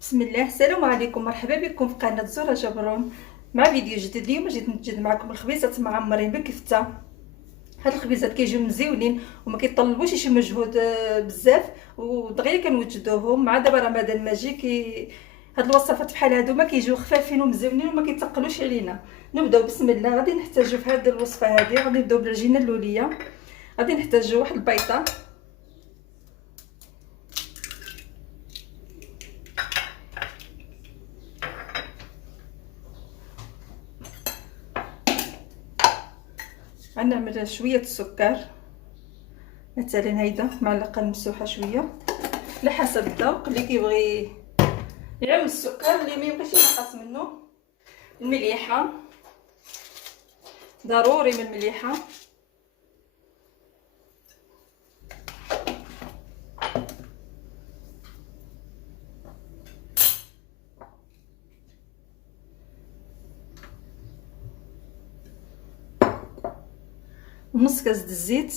بسم الله، السلام عليكم، مرحبا بكم في قناه زهره جبرون مع فيديو جديد. اليوم جيت نتجد معكم الخبيزات معمرين بالكفته. هاد الخبيزات كيجيو مزيونين وما كيطلبوش شي مجهود بزاف، ودغيا كنوجدوهم مع دابا رمضان ماجي هاد الوصفات بحال هادو ما كيجيو خفافين ومزيونين وما كيتقلوش علينا. نبداو بسم الله. غادي نحتاجو في هاد الوصفه هادي، غادي نبداو بالعجينه اللوليه. غادي نحتاجو واحد البيضه، غنعمل شويه السكر، مثلا هيدا معلقه ممسوحه شويه على حسب الذوق اللي كيبغي يعمل السكر، اللي ما يبغيش ينقص منه. المليحه ضروري من المليحه، ونص كاس د الزيت،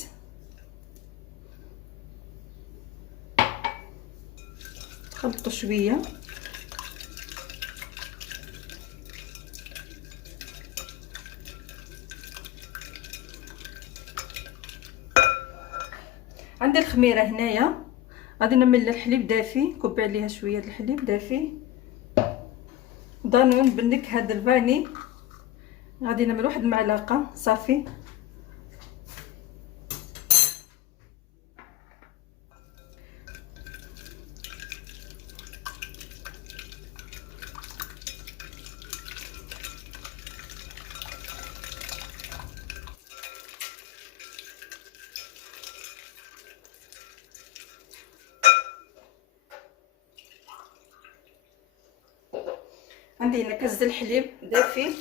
خلطوا شويه. عندي الخميره هنايا، غادي نعمل الحليب دافي، كب عليها شويه د الحليب دافي. دانون بالنكهه د الفاني غادي نعمل واحد المعلقه صافي. عندي هنا كاس د الحليب دافي،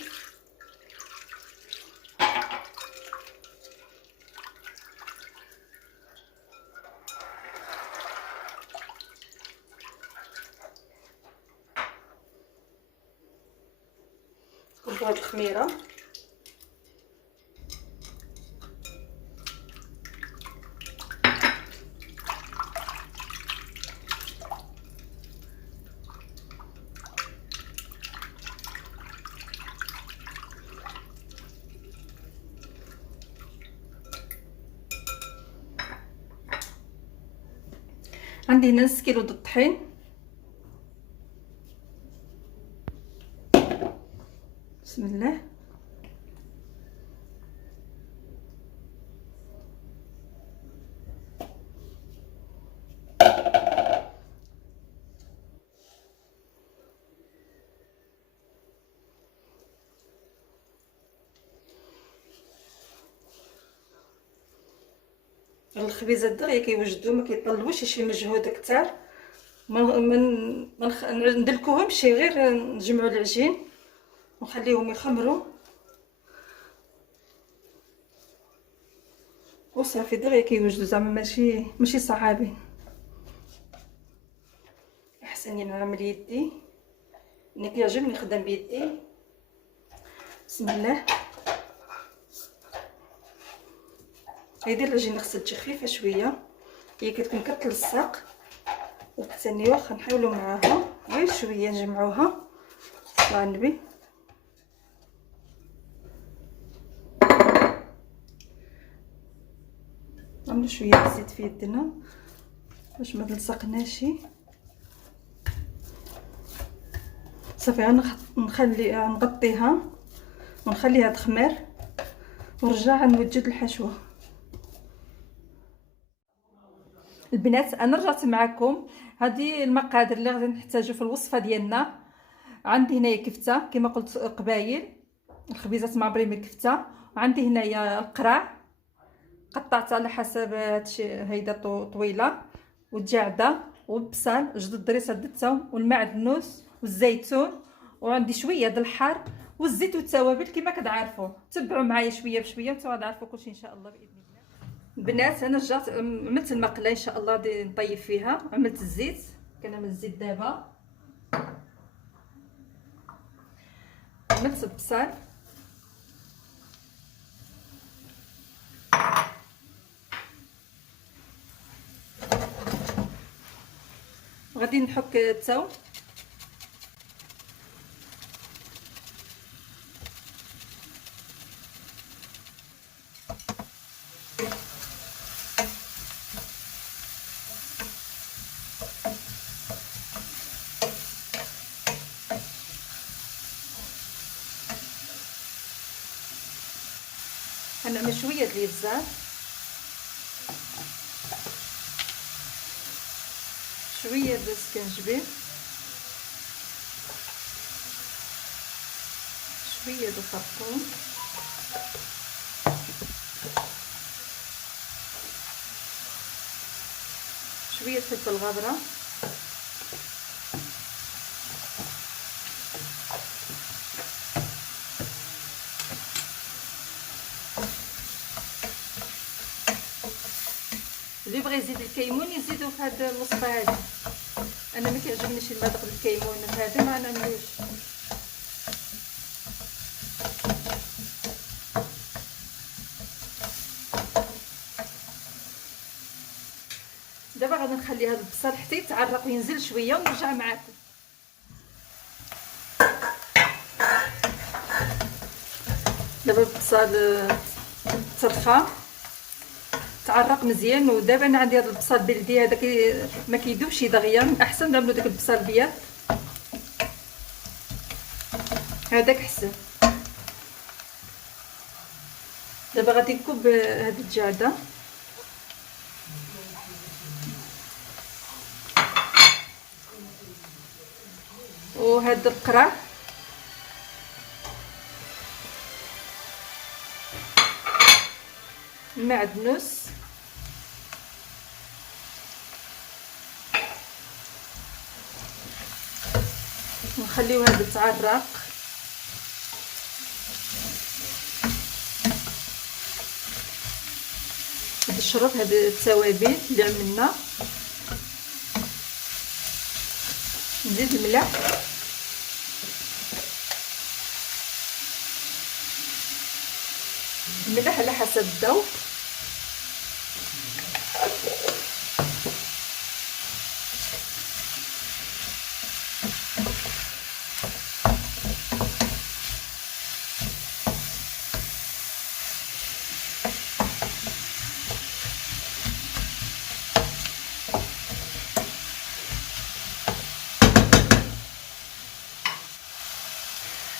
كبوا هاد الخميره. عندي هنا نص كيلو د الطحين، بسم الله. الخبيزات دغيا كيوجدوا، ما كيطلبوش شي مجهود كتار. ندلكوهمش، غير نجمعوا العجين ونخليهم يخمروا وصافي. دغيا كيوجدوا، زعما ماشي صعابين. احسن لي نعمل يدي، اني كيعجبني نخدم بيدي. بسم الله. هيدي العجينه خصها تجي خفيفه شويه، هي كتكون كتلصق، وثاني واخا نحاولوا معاها غير شويه نجمعوها. صلى على النبي. نعملوا شويه الزيت في يدنا باش ما تلصقناش. صافي نغطيها ونخليها تخمر، ونرجع نوجد الحشوه. البنات انا رجعت معكم. هذه المقادير اللي غادي نحتاجو في الوصفه ديالنا. عندي هنايا كفته كما قلت قبايل، الخبيزات معمرين بالكفته. وعندي هنايا القراع قطعتها على حسب هادشي، هيدا طويله، والجعده والبصل، جوج الدريسه د الثوم والمعدنوس والزيتون. وعندي شويه د الحار والزيت والتوابل كما كتعرفوا. تبعوا معايا شويه بشويه وانتم غتعرفوا كلشي ان شاء الله باذن الله. البنات انا رجعت عملت المقله ان شاء الله غادي نطيب فيها. عملت الزيت، كنعمل الزيت دابا. عملت البصل، غادي نحك الثوم غنعمل شويه ديال الزعتر، شويه د السكنجبير، شويه د الخرطوم، شويه فلفل الغابره، اللي بغى يزيد الكيمون يزيدو في هذه الوصفه هذه. انا ما كيعجبنيش المذاق ديال الكيمون هذا، ما نعملوش. دابا غادي نخلي هذا البصل حتى يتعرق وينزل شويه ونرجع معكم. دابا البصل ترخى تعرق مزيان، ودابا انا عندي هذا البصل بلدي هذا ما كيذوبش دغيا، احسن نعملو داك البصل ابيض هذاك حسن. دابا غادي نكب هذه الدجاجه وهذا القرع المعدنوس ونخليو هذا يتعرق. هاد الشرط هاد التوابل اللي عملنا، نزيد الملح، الملح على حسب الذوق،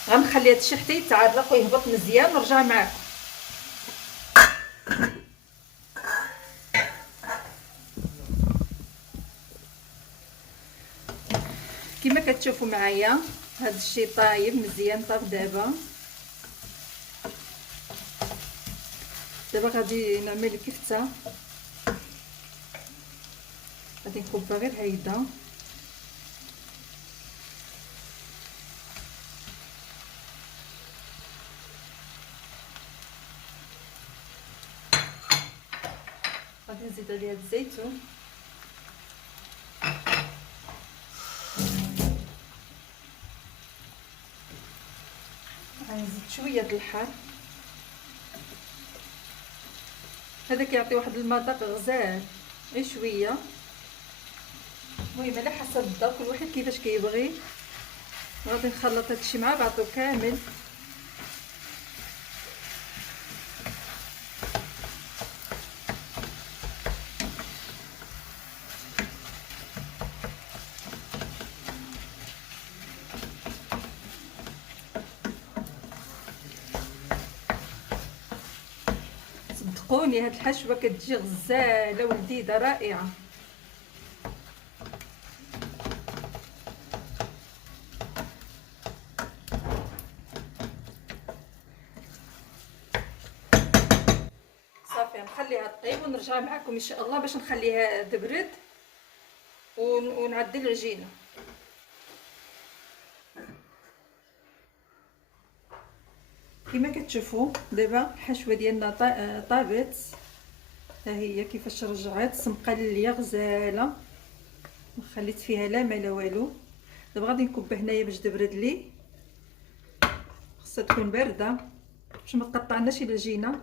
غنخلي هذا الشيء حتى يتعرق ويهبط مزيان ونرجع معكم. كما كتشوفوا معايا هذا الشيء طايب مزيان، طاب دابا. دابا غادي نعمل الكفته، غادي نكبها غير هيدا. غادي نزيد عليها الزيتون، غنزيد شويه د الحار، هذا كيعطي واحد المذاق غزال، غير شويه. المهم على حسب الذوق كل واحد كيفاش كيبغي. غادي نخلط هادشي مع بعضو كامل. صدقوني هاد الحشوه كتجي غزاله ولذيذه رائعه. صافي نخليها طيب ونرجع معكم ان شاء الله باش نخليها تبرد ونعدل العجينه. كما كتشوفوا دابا الحشوه ديالنا طابت، ها هي كيفاش رجعت سمقليه غزاله، ما خليت فيها لا ما لا والو. دابا غادي نكب هنايا باش تبرد لي، خصها تكون بارده باش ما تقطعناش العجينه.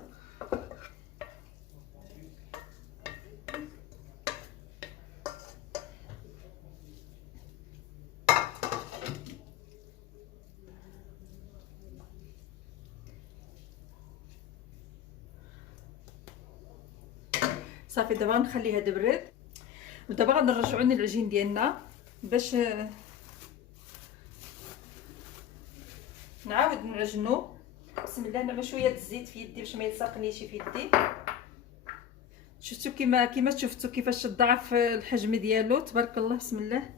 صافي دابا نخليها تبرد، ودابا غنرجعوا العجين ديالنا باش نعاود نعجنو. بسم الله. نعمل شويه الزيت في يدي باش ما يلصقنيش في يدي. شفتوا كيما شفتوا كيفاش ضعف الحجم ديالو، تبارك الله. بسم الله.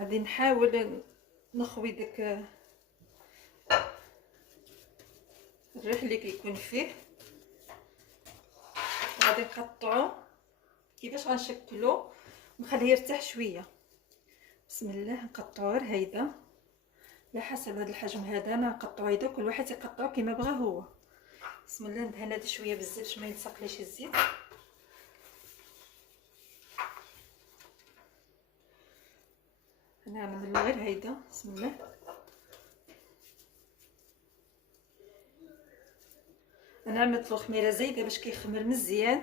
غادي نحاول نخوي داك الريح اللي كيكون فيه. غادي نقطعو. كيفاش غنشكلو ونخليه يرتاح شويه. بسم الله. نقطعو غير هيدا على حسب هذا الحجم هذا. انا نقطعو هيدا، كل واحد يقطعو كيما بغا هو. بسم الله. ندهن هذا شويه بزاف باش ما يلصقليش الزيت. انا نعمل غير هيدا. بسم الله. انا عملت له خميره زايده باش كيخمر مزيان.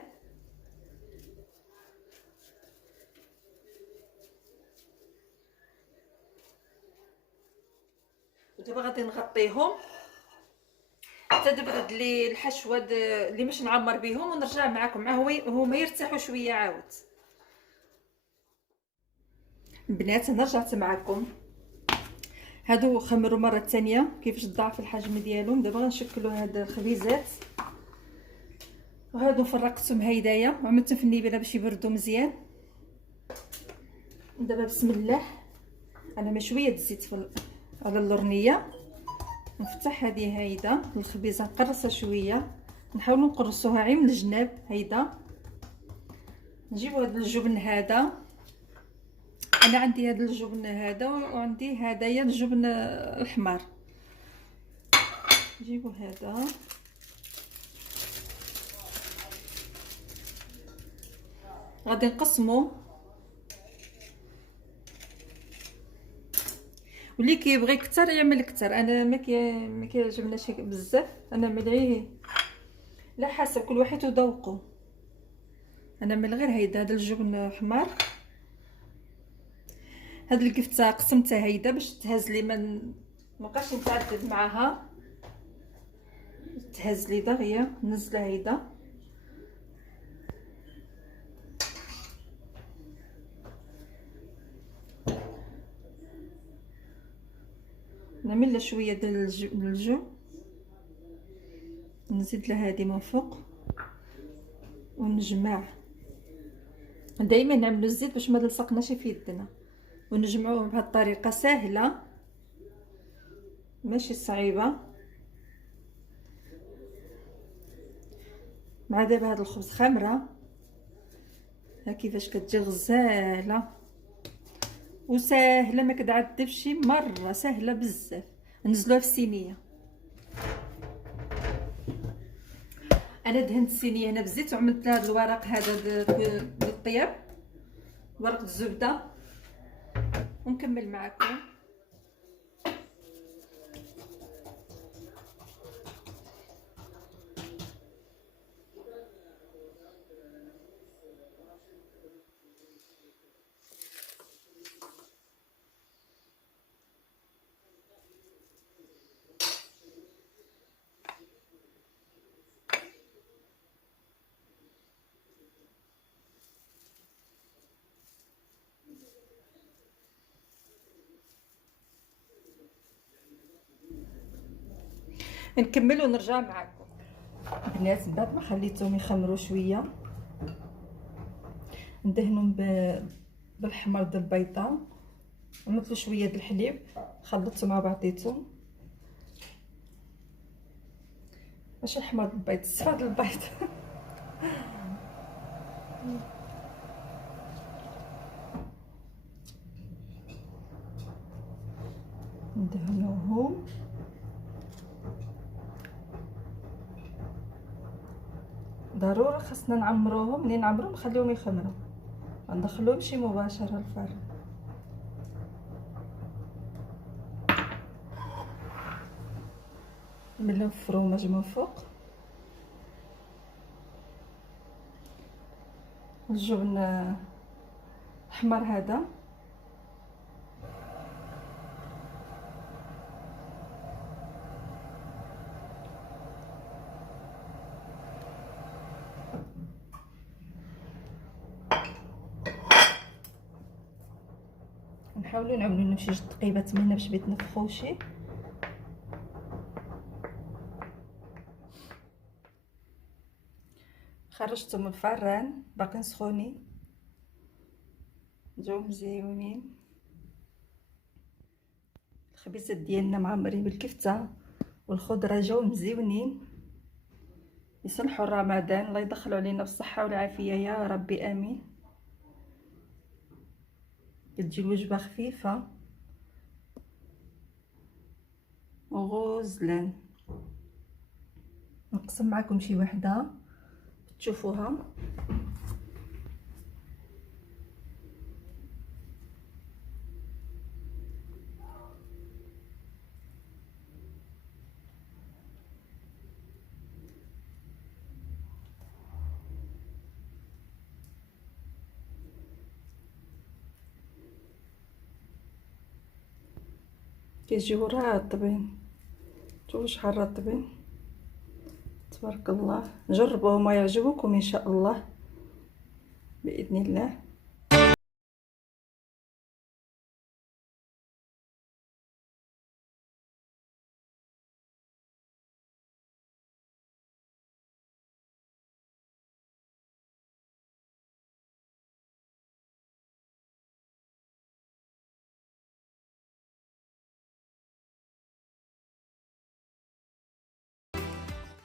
ودابا غادي نغطيهم حتى تبرد لي الحشوه اللي باش نعمر بهم، ونرجع معكم معاه هما يرتاحوا شويه عاود. البنات انا رجعت معكم. هادو خمروا مره ثانيه كيفاش ضاعف الحجم ديالهم. دابا غنشكلوا هاد الخبيزات، وهادو فرقتهم هيدايا وعملتهم في النيبله باش يبردوا مزيان. دابا بسم الله. انا مشويه الزيت على اللورنيه. نفتح هذه هيدا الخبيزه، نقرصها شويه، نحاولوا نقرصوها غير من الجناب هيدا. نجيبوا هذا الجبن هذا. انا عندي هذا الجبن هذا وعندي هدايا الجبن الحمار. نجيبوا هذا. غادي نقسمو، واللي كيبغي كتر يعمل كتر. انا ما كيعجبناش بزاف. انا ملعيه لا حسب كل واحد وذوقه. انا من غير هذا الجبن حمار. هاد الكفته قسمتها هيدا باش تهز لي، ما بقاش نتعدد معاها، تهز لي دغيا. نزله هيدا. نعمل له شويه ديال الجو، نزيد له هذه من فوق ونجمع. دائما نعملوا الزيت باش ما تلصقناش في يدنا، ونجمعوه بهذه الطريقه سهله ماشي صعيبه. مع دابا هذا الخبز خمره ها كيفاش كتجي غزاله وسهله، ما كتعذبش مره، سهله بزاف. نزلوها في الصينيه. انا دهنت الصينيه هنا بالزيت وعملت لها هذا الورق هذا ديال الطياب، ورق الزبده. ونكمل معكم. نكمل ونرجع معكم. البنات بعد ما خليتهم يخمروا شويه، ندهنهم بالحمر ديال البيضه. عملت له شويه د الحليب، خلطته مع بعضيتهم. ماشي الحمر ديال البيض، الصفر ديال البيض. ندهنوهم. ضروري خاصنا نعمروهم. ملي نعمروهم نخليهم يخمروا، ما ندخلوهمش مباشره الفرن. نعمل فروماج من فوق. الجبن احمر هذا نحاولوا نعملوا لنا شي 2 دقيبات من هنا باش بيتنفخوا شي. خرجتهم من الفران باقيين سخونين، جاو مزيونين. الخبيزات ديالنا معمرين بالكفته والخضره جاو مزيونين. يصلحوا رمضان، الله يدخلوا علينا بالصحه والعافيه يا ربي امين. كتجي الوجبه خفيفه وغزلان. نقسم معكم شي وحده تشوفوها. كيجيو رطبين، شوفوا شحال رطبين تبارك الله. جربوهم ويعجبوكم ان شاء الله باذن الله.